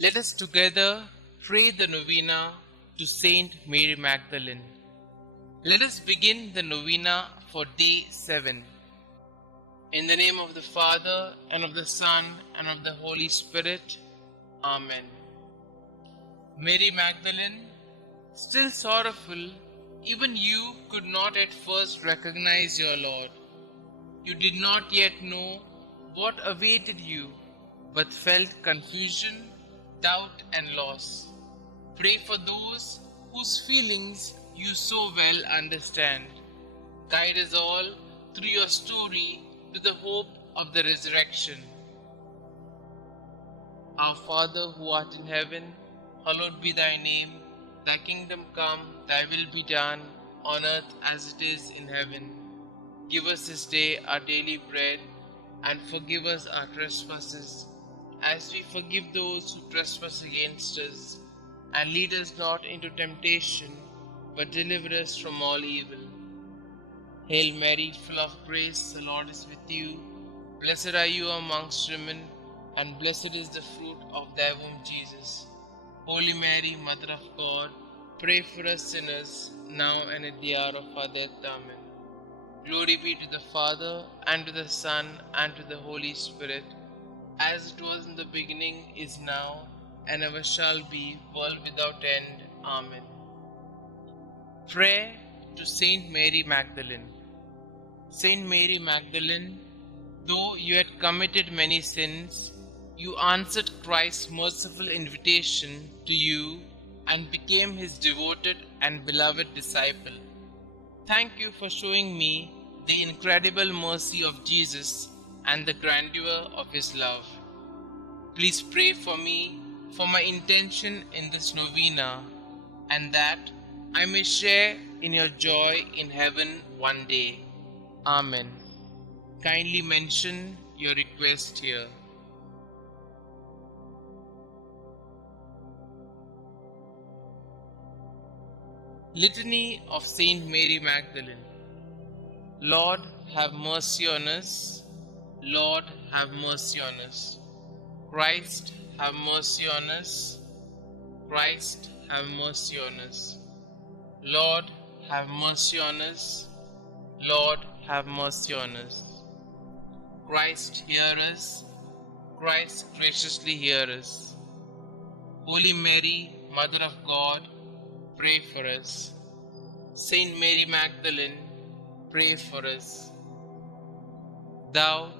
Let us together pray the Novena to St Mary Magdalene. Let us begin the Novena for day 7. In the name of the Father, and of the Son, and of the Holy Spirit. Amen. Mary Magdalene, still sorrowful, even you could not at first recognize your Lord. You did not yet know what awaited you, but felt confusion, doubt, and loss. Pray for those whose feelings you so well understand. Guide us all through your story to the hope of the resurrection. Our Father who art in heaven, hallowed be thy name. Thy kingdom come, thy will be done, on earth as it is in heaven. Give us this day our daily bread, and forgive us our trespasses, as we forgive those who trespass against us. And lead us not into temptation, but deliver us from all evil. Hail Mary, full of grace, the Lord is with you. Blessed are you amongst women, and blessed is the fruit of thy womb, Jesus. Holy Mary, Mother of God, pray for us sinners, now and at the hour of our death. Amen. Glory be to the Father, and to the Son, and to the Holy Spirit, as it was in the beginning, is now, and ever shall be, world without end. Amen. Prayer to St Mary Magdalene. St Mary Magdalene, though you had committed many sins, you answered Christ's merciful invitation to you and became his devoted and beloved disciple. Thank you for showing me the incredible mercy of Jesus and the grandeur of his love. Please pray for me, for my intention in this novena, and that I may share in your joy in heaven one day. Amen. Kindly mention your request here. Litany of Saint Mary Magdalene. Lord, have mercy on us. Lord, have mercy on us. Christ, have mercy on us. Christ, have mercy on us. Lord, have mercy on us. Lord, have mercy on us. Christ, hear us. Christ, graciously hear us. Holy Mary, Mother of God, pray for us. Saint Mary Magdalene, pray for us. Thou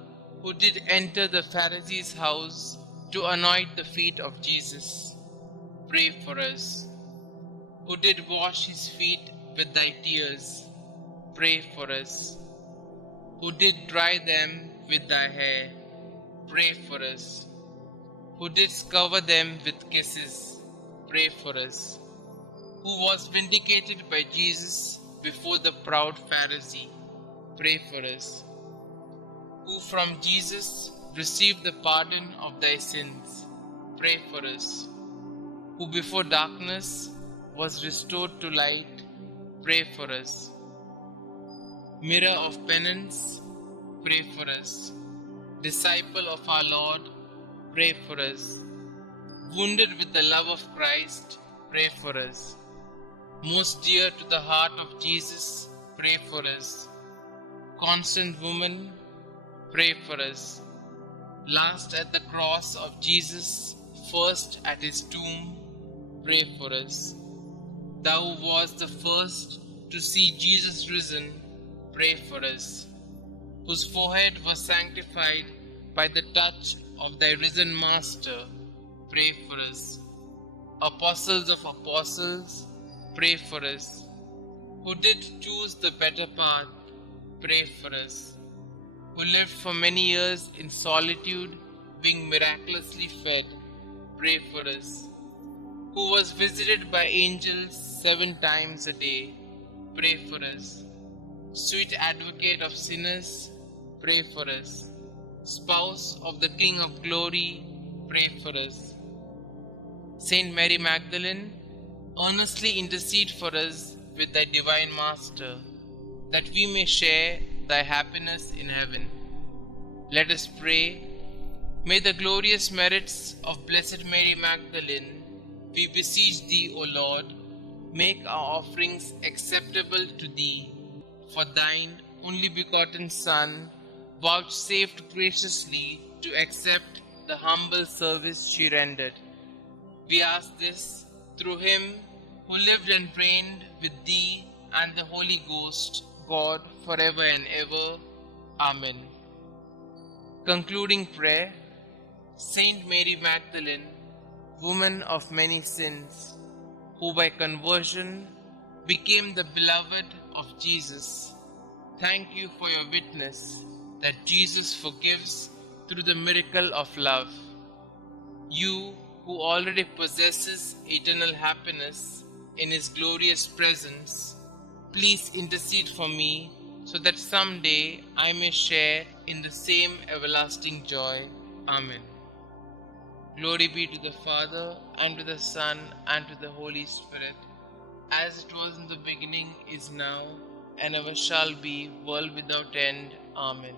who did enter the Pharisee's house to anoint the feet of Jesus, pray for us. Who did wash his feet with thy tears, pray for us. Who did dry them with thy hair, pray for us. Who didst cover them with kisses, pray for us. Who was vindicated by Jesus before the proud Pharisee, pray for us. Who from Jesus received the pardon of thy sins, pray for us. Who before darkness was restored to light, pray for us. Mirror of penance, pray for us. Disciple of our Lord, pray for us. Wounded with the love of Christ, pray for us. Most dear to the heart of Jesus, pray for us. Constant woman, pray for us. Last at the cross of Jesus, first at his tomb, pray for us. Thou wast the first to see Jesus risen, pray for us. Whose forehead was sanctified by the touch of thy risen Master, pray for us. Apostles of apostles, pray for us. Who did choose the better path, pray for us. Who lived for many years in solitude, being miraculously fed, pray for us. Who was visited by angels 7 times a day, pray for us. Sweet advocate of sinners, pray for us. Spouse of the King of glory, pray for us. Saint Mary Magdalene, earnestly intercede for us with thy divine Master, that we may share thy happiness in heaven. Let us pray. May the glorious merits of Blessed Mary Magdalene, we beseech thee, O Lord, make our offerings acceptable to thee. For thine only begotten Son vouchsafed graciously to accept the humble service she rendered. We ask this through him who lived and reigned with thee and the Holy Ghost, God, forever and ever. Amen. Concluding prayer. Saint Mary Magdalene, woman of many sins, who by conversion became the beloved of Jesus, thank you for your witness that Jesus forgives through the miracle of love. You, who already possesses eternal happiness in His glorious presence, please intercede for me so that someday I may share in the same everlasting joy. Amen. Glory be to the Father, and to the Son, and to the Holy Spirit, as it was in the beginning, is now, and ever shall be, world without end. Amen.